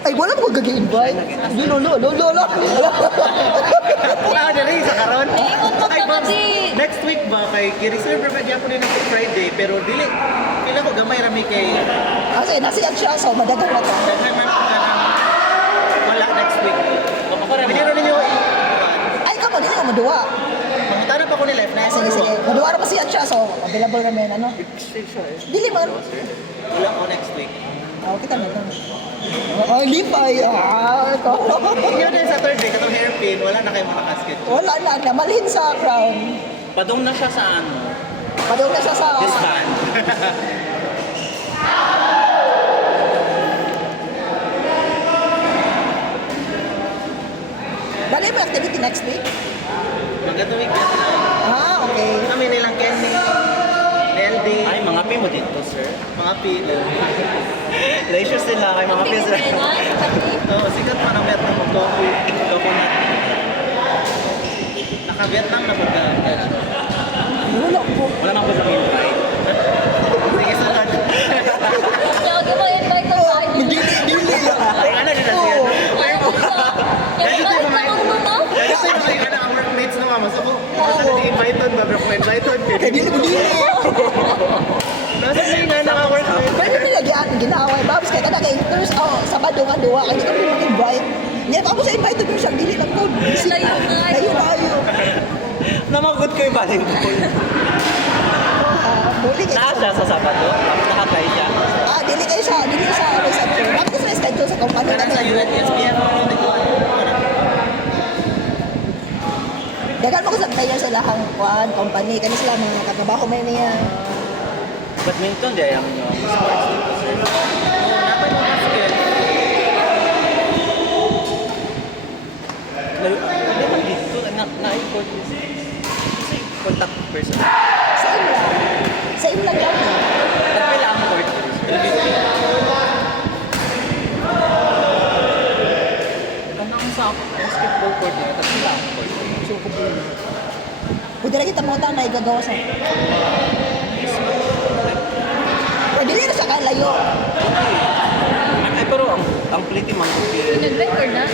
Ay, wala mo gag-invite. Lolo. Dali sa karon. Ingon mo Ay, ka Babs, kasi. next week ba kay i-reserve pa dyan ko din ng Friday pero dili. Kailan ko gamay rami kay Kasi nasiyag siya, so madagang na to. daghan man ka ng wala next week. Bigyan ninyo Ay, kamo, dili ka maduwa. Mangutana pa ko ni live na Sige. Maduwa na masiyag siya, so available namin, ano? Dili man. Wala ko next week. Kita na to. Ay, lipay. Ito. Yun din sa Thursday, katong hairpin, wala na kayo makakasket. Wala na, namalhin sa crown. Padong na siya sa ano, Padung na siya sa... disband. Dali mo activity next week? Magatuwig yan. Okay. Kami nilang Kenny, LD, Ay, mga pi mo dito, sir. mga pilo. Lacious sila kay mga pi, sir. Oo, sikat pa ng Vietnam ng coconut. Naka-Vietnam na pagka. Wala po. Wala nang gusto invite. Sige, sunod. Lagi mo invite ko sa akin. Dili. Ay, ano din na siya? Kaya bakit na mo? Kaya sa'yo na kayo ang workmates na mama. So, nasa na di-invited ba? Pero kung invited, Kaya dili mo dili. nasa na yung nga workmates. Pwede mo lagi ginaway, Babs. Kaya kada kay Thursday, Sabado nga duwa. Kaya dito mo mag-invite. Ngayon ako sa invited mo siya, dili lang ko. Layo nga. Layo. Namagot ko yung volleyball. Dili kayo. Naka siya sa Sabado, tapos nakatry siya. Dili kayo siya. Dili siya. Bakit sa schedule sa company? Kaya sa UNSPM, Dagan mo ko sa player sa lahang kuan, company. Kani sila mga katrabaho may niya. Badminton, di ayaw nyo ang sports dito, sir. Napay mo basket. Hindi man dito, na-import this. Contact person. Sa imlang lang. Nagpila ang court. Kanang sa basketball court niya, nagpila ang court. So, pwede lagi kita mga na igagawa sa... Pwede rin sa kalayo. Ay, pero ang pliti man ko. Nag-record na?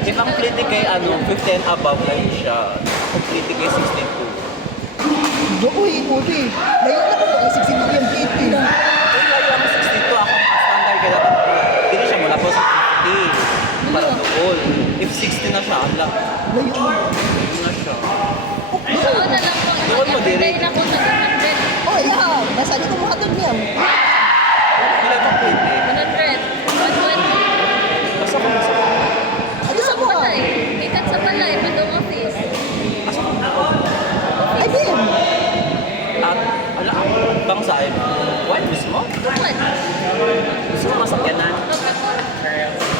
If ang pliti kay ano, 50 and above lang siya. Ang pliti kay 62. Uy, layo na po kay 60 million PT. Kung layo ang 62, ako ang standard kaya dapat hindi siya mula po sa 50. Para doon. If 60 na siya, ala. Layo mo. Hindi na siya. Doon na lang po. Doon mo direct. Dahil ako sa 100. Oh, yeah. Nasa dito mga doon niya. Ilan ang pliti? 100. 120. Basta kung nasa Ano sa mga? Palay. Ikat sa palay. Padong office. Ay, Bim. at ala, bang saan? What? Mismo? Tuwan. Gusto mo masakyanan?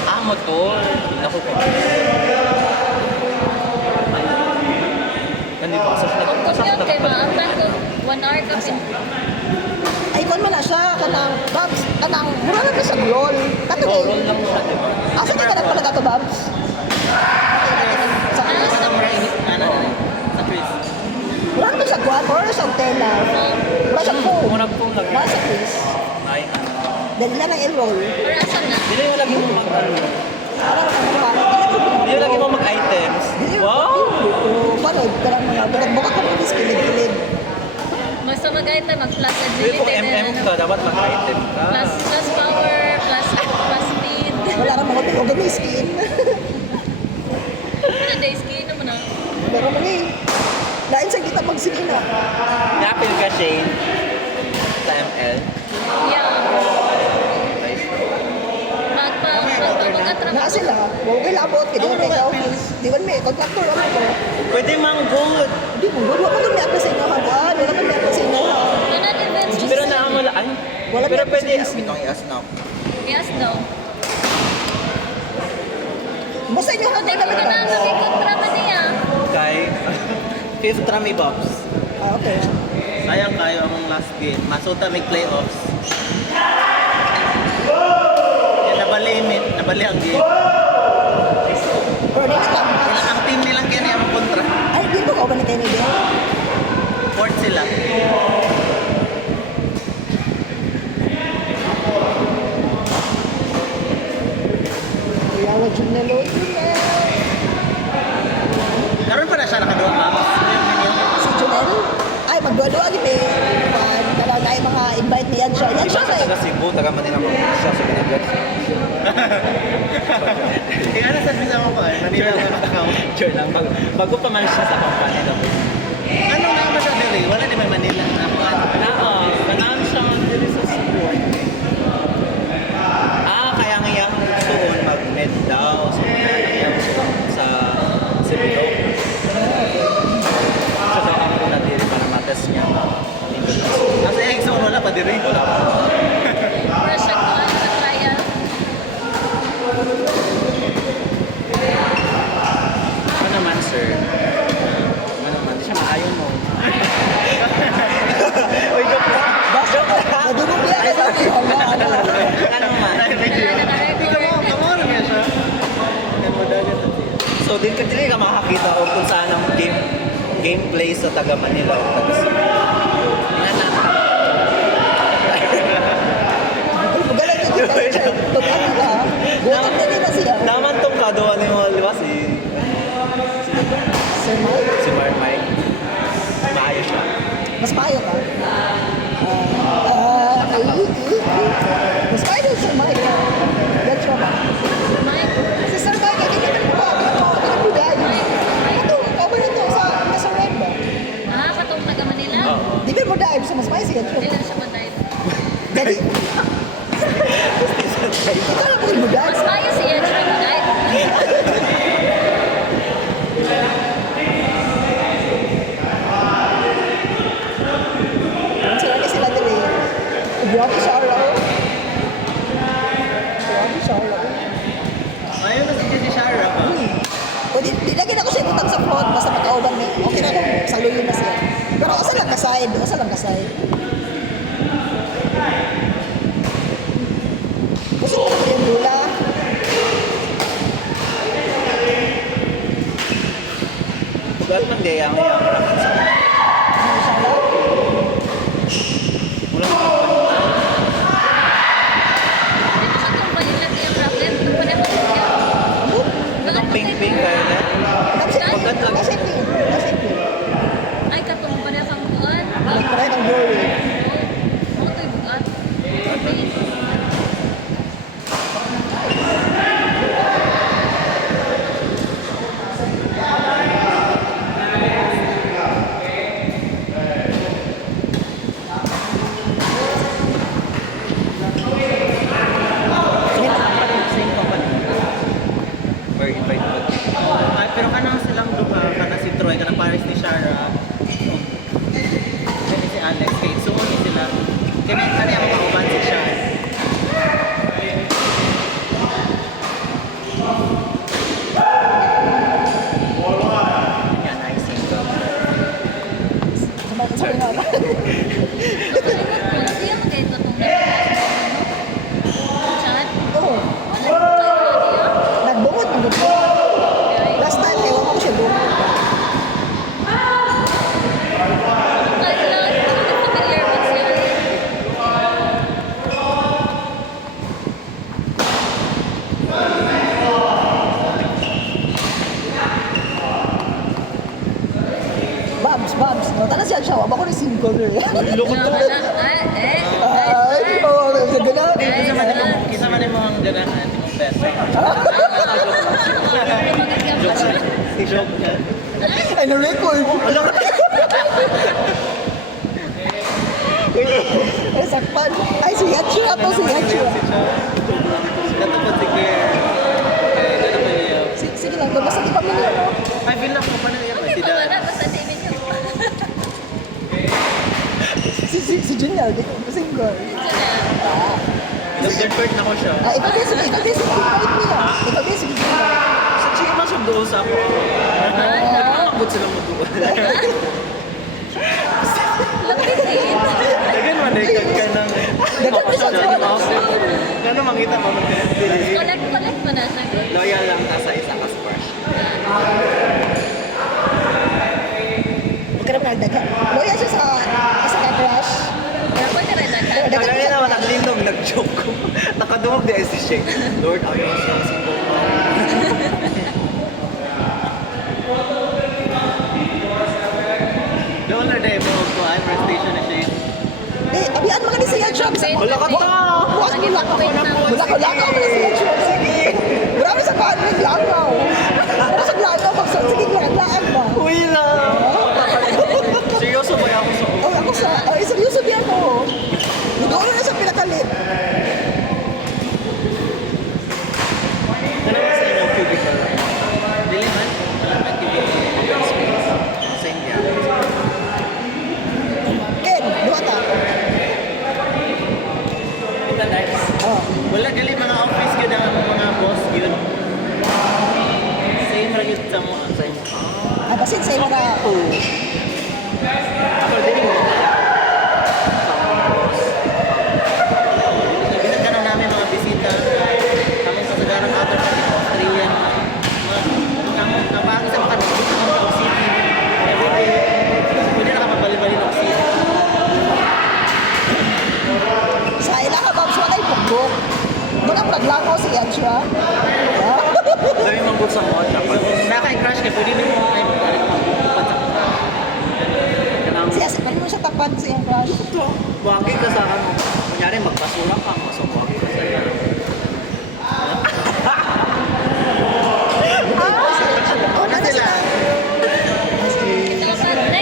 Ah, motor. Naku ko. Nandito ka sa Kung sa yun kay maamtan ko, 1 hour ka pin. Ay, kung man na siya, kanang, Babs, kanang, mura na sa roll. Kato kay, roll lang siya, di ba? asa ka na pala kato, Babs? Sa Ano sa mura init ka na sa Chris? mura na sa guwan, mura na sa antena. Mura sa phone. Murag po lang. Mura sa quiz. Ay, Dali na ng enroll. Or asan na? Dili mo lagi mo mag ano. Ano na mura? Dili lagi mo mag items. Wow! Panood ka lang mga bukat-bukat ko mga kilid-kilid. Basta mag-item, mag-plus Dili kung agility MM ka, dapat mag item ka. plus power, plus speed. Wala ka mga piloga may skin. Ano day ski naman na? Pero mga lain sa kita mag-skin na. Napil ka, Shane. Sa ML. Yeah. Nice. Mag-atrap Naa sila, huwag kayo labot, kaya di ka office. Di ba may contractor ako ko. Pwede mang good. Di mo, wala mo kami apply sa inyo ha. Wala kami apply sa inyo ha. Kanan events. Pero naamala, ay. Wala Pero pa pwede. business. Itong i-ask na. Yes, no. Basta inyo Kung ka di ka na nakikontra ba niya? Kay Fifth Rami Bobs. Okay. Sayang kayo among last game. Masuta may playoffs. Nabali ang game. Pero di kita. Ang team nilang kaya among kontra. Ay, di mo ka ba ni Tenny din? Fourth sila. Junelo, Junel. Karon pa na siya nakaduwa, ma'am. Si Junel. Ay, magduwa-duwa gini. Kalaw na yung mga invite niyan siya. Yan Di siya ba sa kay. taga Cebu, taga Manila mo siya sa Manila. Kaya ano sa pisa mo pa, Manila ka nakakaw. Sure lang, bago pa man siya sa company daw. Ano na ba siya dili? Wala di may Manila. Manaan siya dito sa Cebu. Kaya nga yung suon mag-med daw. So, kaya sa Cebu daw. So, daw ako na dito para matest niya. Kasi yung zone wala pa diri. Wala pa. First shot ko ano sa trial. Ano naman, sir? Ano naman? Di siya maayon mo. Uy, joke lang. Joke lang. Nadugong biya ka sa Ano naman? Come on nga siya. Yan mo dagat. So, dili ka makakita o kung saan ang gameplay sa taga Manila o taga Cebu. Magalang yung kita siya. Tugan ka. Buwan na nila siya. Naman tong kaduan ni mo, di ba? Si Sir Mike. Mark Mike. Maayos siya. Mas payo ka? Mas payo din Sir Mike. Yan siya ba? Mike. Si Sir Mike, hindi naman po. Hindi naman po dahil. Ito, ikaw ba nito sa red ba? Katong taga Manila. Oo. Di ba mo dahil sa mas payo siya? Hindi lang siya matay. Dali. Ikaw lang po mo dahil. Mas mayo siya siya matay. Sila ni sila dali. Grabe siya araw. Grabe siya araw. Ayun na si Shara pa. O di lagi ako siya itutang sa front, basta makauban niya. Okay na ako, saluyin na siya. Pero asa lang ka-side, asa lang ka-side. Gusto ko na yung dula. Bugat man gaya ang iyang rakan sa Ano siya lang? Wala Dito sa company lang yung rocket. Company ko siya. Ang pink-pink kayo na. Bugat lang. Nasipin. Nasipin. Ay, katong pa na kang buwan. Nagparay ng doorway. Ako to'y bugat. Same company. Very invite po. Ay, pero kanang silang duha, kanang si Troy, kanang pares ni Shara. Kani si Alex, kay suon ni sila. Kani ako pauban si Shara. Yan ay single. Sabi nga ba? Kung siya magay katong chat. Oo. Nagbungod ng gusto. Last time, ewan ko siya bungod. Familiar ba siya? Babs. No, tala siya siya. Waba ko ni single girl. Wala. Ay, oo. Sa gano'n. Kisa man yung mga ganahan, di mong best. Si Joke niya. Ay, na-record. Ay, sakpan. Ay, si Yachira to, si Yachira. Natapad si Kier. Ay, ano ba niya? Sige lang, basta di pamilya, no? Ay, feel lang ko pa na yan. Si Wala, Dan. basta di minyo. Si Junior, di ko single. Nag-convert na ko siya. Ah, ikaw din, sige, ikaw din, sige, kahit niya. Ikaw din, sige, Sa chick man siya doon sa ako. Nagkakabot silang matuwa. Lapit din. Dagan man, dagan ka ng... Dagan ka siya, Gano'n mangita mo ng pinapili. Collect mo na sa Loyal lang ta sa isa ka squash. Huwag ka naman nagdaga. Loya siya sa ka-crush. Pero pwede rin na. Kaya naman naglindog, nag-joke ko. Nakadumog di ay si Shake. Lord, ayaw siya sa Doon na dahil mo ko, I'm station na siya. Abihan mga ni siya, Chop. Wala ka pa! Bukas mo lang ako. Lakaw mo na siya, Chop. Sige. Marami sa kanin, langaw. Pero sa langaw, sige, langaw ba? Uy na! Seryoso ba ako sa Oh, ako sa, seryoso di ako. Doon na sa pinakalit. Ano ba sa inyo cubicle? Dili man? Wala man cubicle. Open space. Sa India. Ken, duha ka. Ito next. Oh. Wala dili mga office gyud ang mga boss gyud. Same ra gyud sa mo sa inyo. Basin sa mga... Ako dili mo. Ginagana namin mga bisita. Kami sa sagarang outer part ng Australian. Kami napagi sa makarating sa city. Everyday. Pwede na ka magbali-bali ng city. Sa ila ka, Babs, wala yung bugbog. Doon ang naglangaw si Edra. Dami mabot sa mall. Dapat. Naka-crash ka, pwede mo ay magpalit magpupat sa Kanang Siya, pwede mo siya tapat sa iyang crush. ito. Wagi ka sa ano. Kunyari magpasura ka.